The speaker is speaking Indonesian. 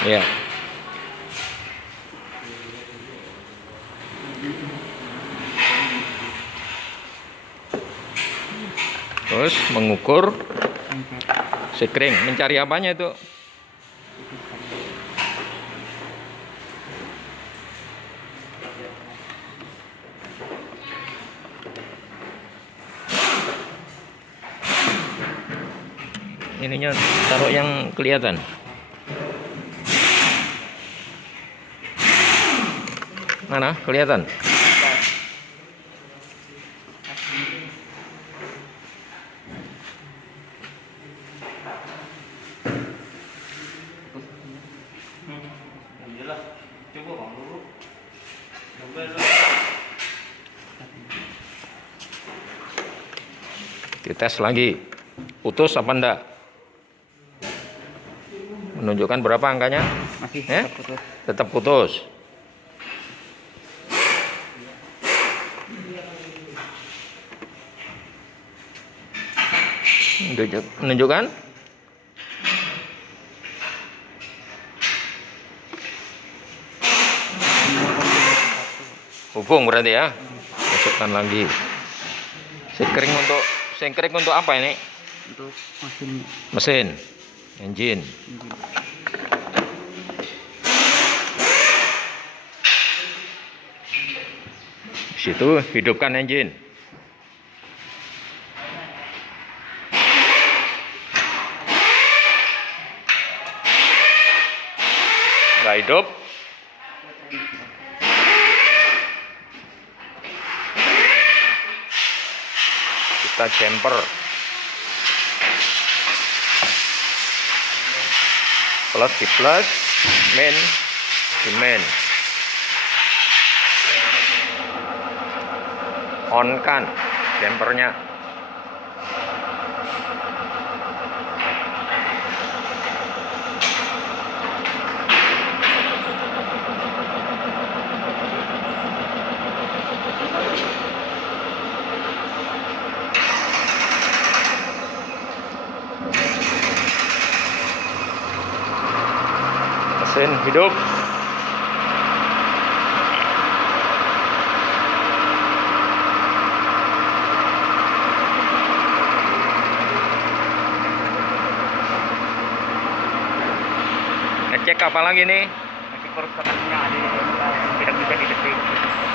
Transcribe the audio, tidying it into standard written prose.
Ya. Terus mengukur sekring, mencari apanya itu? Ininya taruh yang kelihatan. Mana? Kelihatan? Dites lagi. Putus apa enggak? Menunjukkan berapa angkanya? Masih Ya? tetap putus. Tetap putus. Menunjukkan? Hubung berarti ya. Masukkan lagi. Sekring untuk apa ini? Untuk Mesin. Engine. Situ hidupkan engine. Nggak hidup. Kita jumper. Plus di plus, main di main. On kan jumpernya. Mesin hidup. Ngecek apa lagi nih? masih kerusakannya ada yang tidak bisa dideteksi.